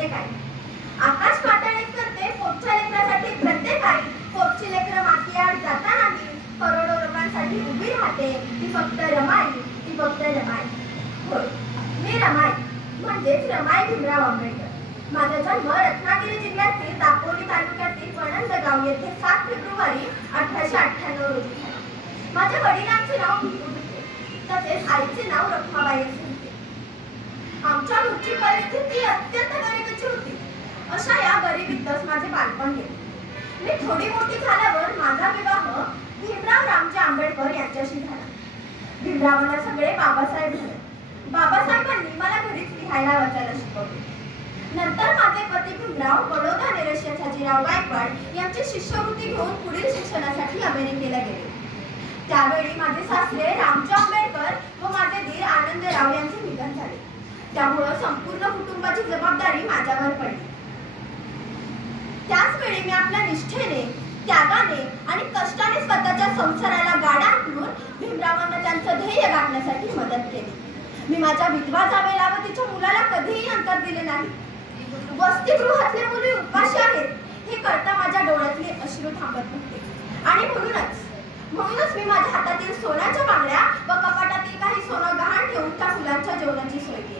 प्रत्येकाई. आकाश पाताळ एक करते पोटच्या लेकरासाठी प्रत्येकाई. पोटची लेकरं मातीआड जाता नाही. करोडो लोकांसाठी उभी राहते ती फक्त रमाई, ती फक्त रमाई. होय, मी रमाई म्हणजेच रमाई भीमराव आंबेडकर. माझा जन्म रत्नागिरी जिल्ह्यातील दापोली तालुक्यातील वणंदगाव येथे 7 फेब्रुवारी 1898 रोजी झाला. माझ्या वडिलांचे नाव भिकू होते, तसेच आईचे नाव रखमाबाई असे होते. आमच्या घरची परिस्थिती अत्यंत गरिबीची होती. अशा या गरिबीतच माझे बालपण गेले. मी थोडी मोठी झाल्यावर माझा विवाह भीमराव रामजी आंबेडकर यांच्याशी झाला. भीमरावांना सगळे बाबासाहेब झाले. बाबासाहेबांनी मला घरीच लिहायला वाचायला शिकवले. नंतर माझे पती भीमराव बडोदा निरस्य छाजीराव गायकवाड यांची शिष्यवृत्ती घेऊन पुढील शिक्षणासाठी अमेरिकेला गेले. त्यावेळी माझे सासरे रामजी आंबेडकर व माझे दीर आनंदराव यांचे निधन झाले. त्यामुळे संपूर्ण कुटुंबाची जबाबदारी माझ्यावर पडली. त्याच वेळी मी आपल्या निष्ठेने, त्यागाने आणि कष्टाने स्वतःच्या संसाराला गाडा हाकलून भीमरावांना त्यांचं ध्येय गाठण्यासाठी मदत केली. मी माझ्या विधवा जावेला व तिच्या मुलाला कधीही अंतर दिले नाही. वसतिगृहातले मुली उपाशी आहेत हे कळता माझ्या डोळ्यातले अश्रू थांबत नव्हते. आणि म्हणूनच मी माझ्या हातातील सोन्याच्या बांगड्या व कपाटातील काही सोनं गहाण ठेवून त्या मुलांच्या जेवणाची सोय केली.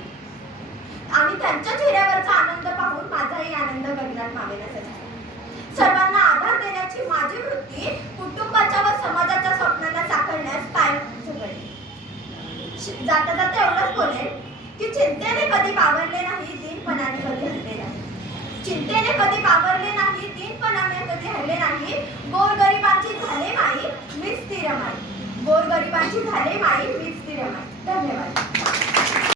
आणि त्यांच्या चेहऱ्यावरचा आनंद पाहून माझाही आनंद गगनात मावेनासा झाला. सर्वांना आधार देण्याची माझी वृत्ती कुटुंबाच्या व समाजाच्या स्वप्नांना साकारण्यास कायम झगडली. जाता जाता एवढंच बोलेन की चिंतेने कधी बावरले नाही, दीनपणाने कधी हरले नाही. चिंतेने कधी बावरले नाही, दीनपणाने कधी हरले नाही. गोरगरिबांची झाले माई, मीच ती रमाई. गोरगरिबांची झाले माई, मीच ती रमाई. धन्यवाद.